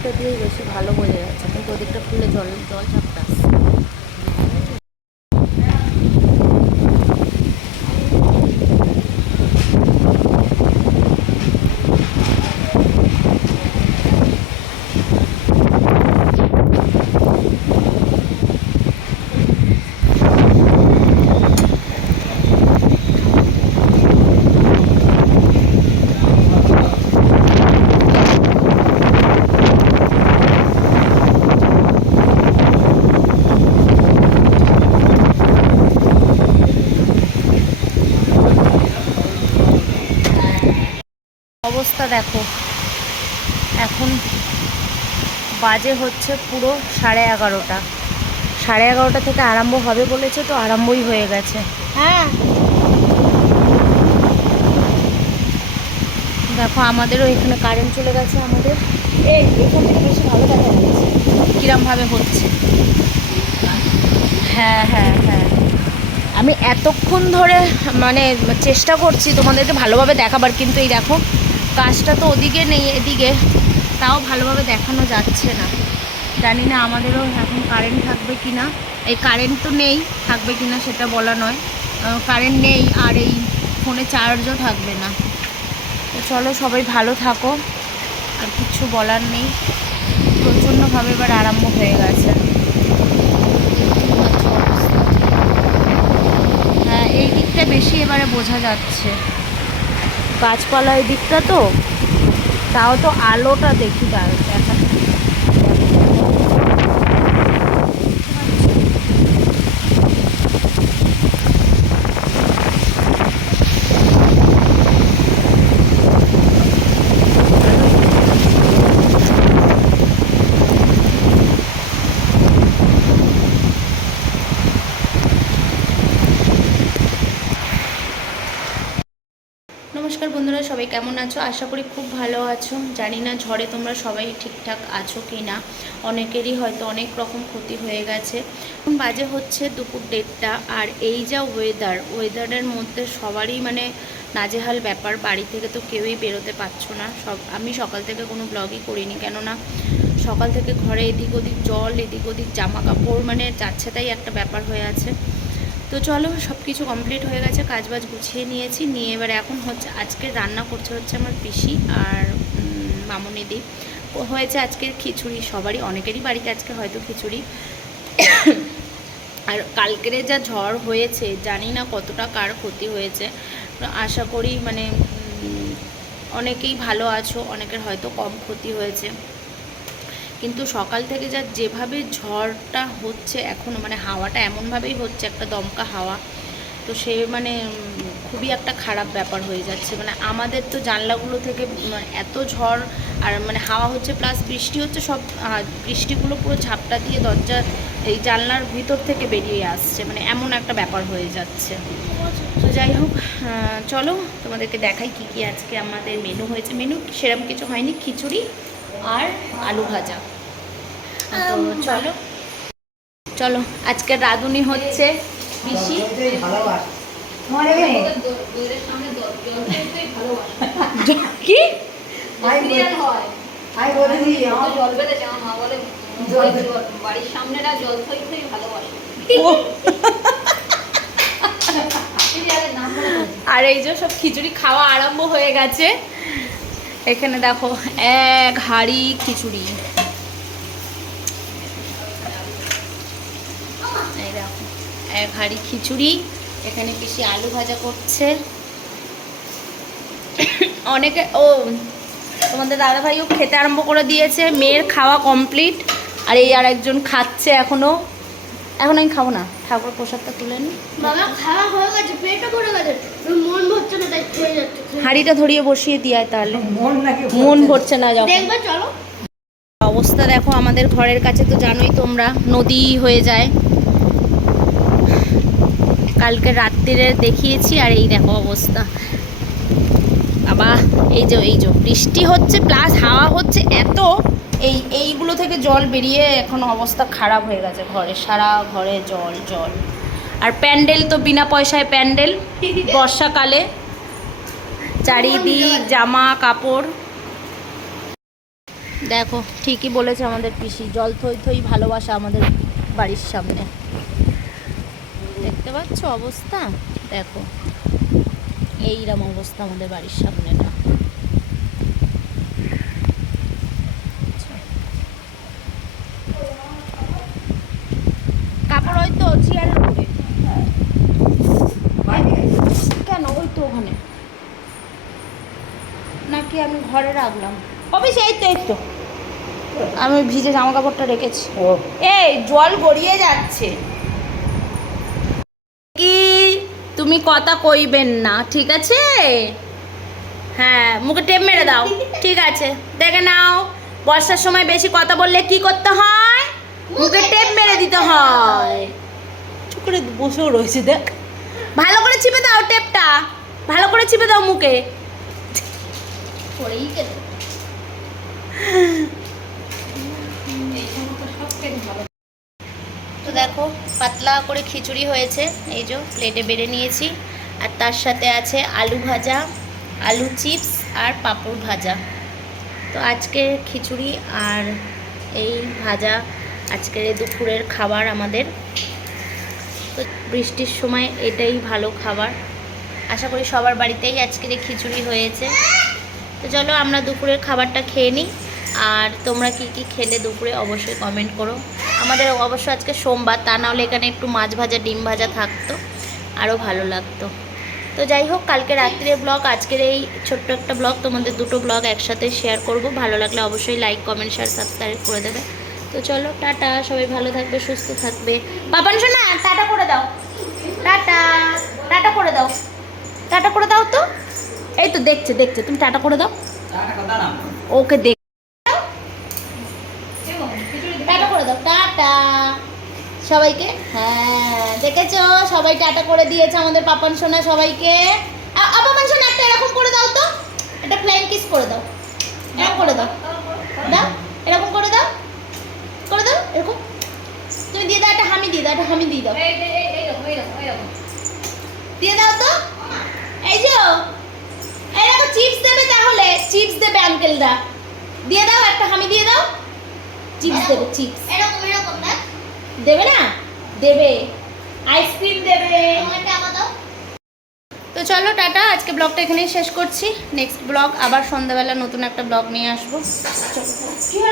দিকটা দিয়ে বেশি ভালো বোঝা যাচ্ছে। কিন্তু ওদিকটা খুলে জল জল ঝাপটা আসছে অবস্থা দেখো। এখন বাজে হচ্ছে পুরো সাড়ে এগারোটা। সাড়ে এগারোটা থেকে আরম্ভ হবে বলেছে তো আরম্ভই হয়ে গেছে। হ্যাঁ। দেখো আমাদেরও এখানে কারেন্ট চলে গেছে আমাদের। এই এখান থেকে বেশি ভালো দেখা যাচ্ছে। কিরমভাবে হচ্ছে? হ্যাঁ হ্যাঁ হ্যাঁ। আমি এতক্ষণ ধরে মানে চেষ্টা করছি তোমাদেরকে ভালোভাবে দেখাবার কিন্তু এই দেখো গাছটা তো ওদিকে নেই, এদিকে। তাও ভালোভাবে দেখানো যাচ্ছে না। জানি না আমাদেরও এখন কারেন্ট থাকবে কি না এই কারেন্ট তো নেই, থাকবে কি না সেটা বলা নয়। কারেন্ট নেই আর এই ফোনে চার্জও থাকবে না। তো চলো সবাই ভালো থাকো। আর কিছু বলার নেই। প্রচণ্ডভাবে এবার আরম্ভ হয়ে গেছে। হ্যাঁ এই দিকটা বেশি এবারে বোঝা যাচ্ছে। গাছপালা এই দিকটা তো তাও তো আলোটা দেখি তার দেখা নমস্কার বন্ধুরা সবাই কেমন আছো? আশা করি খুব ভালো আছো। জানি না ঝড়ে তোমরা সবাই ঠিকঠাক আছো কি না। অনেকেরই হয়তো অনেক রকম ক্ষতি হয়ে গেছে। এখন বাজে হচ্ছে দুপুর দেড়টা আর এই যা ওয়েদার ওয়েদারের মধ্যে সবারই মানে নাজেহাল ব্যাপার। বাড়ি থেকে তো কেউই বেরোতে পারছ না। সব, আমি সকাল থেকে কোনো ব্লগই করিনি কেননা সকাল থেকে ঘরে এদিক ওদিক জল, এদিক ওদিক জামা কাপড় মানে যাচ্ছে তাই একটা ব্যাপার হয়ে আছে। তো চলো সব কিছু কমপ্লিট হয়ে গেছে কাজ বাজ গুছিয়ে নিয়েছি, নিয়ে এবার এখন হচ্ছে, আজকে রান্না করছে হচ্ছে আমার পিসি আর মামনিদি। হয়েছে আজকের খিচুড়ি, সবারই, অনেকেরই বাড়িতে আজকে হয়তো খিচুড়ি। আর কালকের যা ঝড় হয়েছে, জানি না কতটা কার ক্ষতি হয়েছে। আশা করি মানে অনেকেই ভালো আছো, অনেকের হয়তো কম ক্ষতি হয়েছে। কিন্তু সকাল থেকে যা যেভাবে ঝড়টা হচ্ছে এখনও মানে হাওয়াটা এমনভাবেই হচ্ছে একটা দমকা হাওয়া তো সে মানে খুবই একটা খারাপ ব্যাপার হয়ে যাচ্ছে। মানে আমাদের তো জানলাগুলো থেকে উম, এত ঝড় আর মানে হাওয়া হচ্ছে প্লাস বৃষ্টি হচ্ছে সব বৃষ্টিগুলো পুরো ঝাপটা দিয়ে দরজা এই জানলার ভিতর থেকে বেরিয়ে আসছে। মানে এমন একটা ব্যাপার হয়ে যাচ্ছে। তো যাই হোক চলো তোমাদেরকে দেখাই কি কি আজকে আমাদের মেনু হয়েছে। মেনু সেরকম কিছু হয়নি খিচুড়ি আর আলু ভাজা। তো চলো। চলো আজকে রাঁধুনি হচ্ছে পিসি। কি? বাড়ির সামনেরা জল থই থই ভালোবাসে। নাম করছি। আর এই যে সব খিচুড়ি খাওয়া আরম্ভ হয়ে গেছে। এখানে দেখো এক হাঁড়ি খিচুড়ি। এক হাঁড়ি খিচুড়ি। এখানে পিসি আলু ভাজা করছে। অনেকে, ও, তোমাদের দাদাভাইও খেতে আরম্ভ করে দিয়েছে। মেয়ের খাওয়া কমপ্লিট আর এই আর একজন খাচ্ছে এখনও। এখন আমি খাব না, ঠাকুর প্রসাদটা তুলে নিই বাবা, খাওয়া হয়ে গেছে, পেটও ভরে গেছে। মন ভরছে না, তাই খেয়ে যাচ্ছে। হাঁড়িটা ধরিয়ে বসিয়ে দিয়ে তাহলে। মন ভরছে। না যখন। অবস্থা দেখো আমাদের ঘরের কাছে তো জানোই তোমরা নদী হয়ে যায়। কালকে রাত্রিরে দেখিয়েছি আর এই দেখো অবস্থা। বাবা এই যে এই যে বৃষ্টি হচ্ছে প্লাস হাওয়া হচ্ছে এত। এই এইগুলো থেকে জল বেরিয়ে এখন অবস্থা খারাপ হয়ে গেছে ঘরে সারা ঘরে জল জল। আর প্যান্ডেল তো বিনা পয়সায় প্যান্ডেল বর্ষাকালে। চারিদিক, জামা, কাপড়। দেখো, ঠিকই বলেছে আমাদের পিসি। জল থই থই ভালোবাসা আমাদের বাড়ির সামনে। দেখতে পাচ্ছ অবস্থা? দেখো এইরকম অবস্থা আমাদের বাড়ির সামনেটা। কাপড় হয়তো চেয়ারের উপরে। কেন? ওই তো ওখানে। নাকি আমি ঘরে রাখলাম। অফিসে এই তো এই তো। আমি ভিজে জামা কাপড়টা রেখেছি এই জল গড়িয়ে যাচ্ছে। কি? তুমি কথা কইবেন না ঠিক আছে? হ্যাঁ মুখে টেপ মেরে দাও। ঠিক আছে দেখে নাও। বর্ষার সময় বেশি কথা বললে কি করতে হয়? মুখে টেপ মেরে দিতে হয়। চুপ করে বসেও রয়েছে দেখ। ভালো করে চিপে দাও টেপটা। ভালো করে চিপে দাও মুখে। ভালো তো দেখো, পাতলা করে খিচুড়ি হয়েছে। এই যে প্লেটে বেড়ে নিয়েছি। আর তার সাথে আছে আলু ভাজা, আলু চিপস আর পাঁপড় ভাজা। তো আজকে খিচুড়ি আর এই ভাজা আজকের দুপুরের খাবার আমাদের। তো বৃষ্টির সময় এটাই ভালো খাবার। আশা করি সবার বাড়িতেই আজকের খিচুড়ি হয়েছে। তো চলো আমরা দুপুরের খাবারটা খেয়ে নিই। আর তোমরা কি কি খেলে দুপুরে অবশ্যই কমেন্ট করো। আমাদের অবশ্য আজকে সোমবার, তা নাহলে এখানে একটু মাছ ভাজা, ডিম ভাজা থাকতো, আরও ভালো লাগতো। তো যাই হোক, কালকে রাত্রে ব্লগ আজকের এই ছোট্ট একটা ব্লগ তোমাদের দুটো ব্লগ একসাথে শেয়ার করব। ভালো লাগলে অবশ্যই লাইক কমেন্ট শেয়ার সাবস্ক্রাইব করে দেবে। তো চলো, টাটা, সবাই ভালো থাকবে, সুস্থ থাকবে। বাবান শোনা, টাটা করে দাও টাটা টাটা করে দাও টাটা করে দাও তো এই তো দেখছে দেখছে। তুমি টাটা করে দাও। ওকে দেখ। টাটা করে দাও। টাটা। সবাইকে? হ্যাঁ দেখেছ? সবাই টাটা করে দিয়েছে আমাদের পাপান সোনা সবাইকে। আ- আ, সোনা একটা এরকম করে দাও তো। একটা ফ্লাইং কিস করে দাও। এরকম করে দাও। দাও এরকম করে দাও। করে দাও এরকম। তুমি দিয়ে দাও একটা হামি দিয়ে দাও একটা হামি দিয়ে দাও। দিয়ে দাও তো। এই যে এই দেখো চিপস দেবে তাহলে। চিপস দেবে আঙ্কেলরা দিয়ে দাও একটা হামি দিয়ে দাও। চিপস দেবে চিপস এরকম এরকম না দেবে না? দেবে। আইসক্রিম দেবে। তো চলো টাটা। আজকে ব্লগটা এখানেই শেষ করছি। নেক্সট ব্লগ আবার সন্ধ্যাবেলা নতুন একটা ব্লগ নিয়ে আসব। চলো।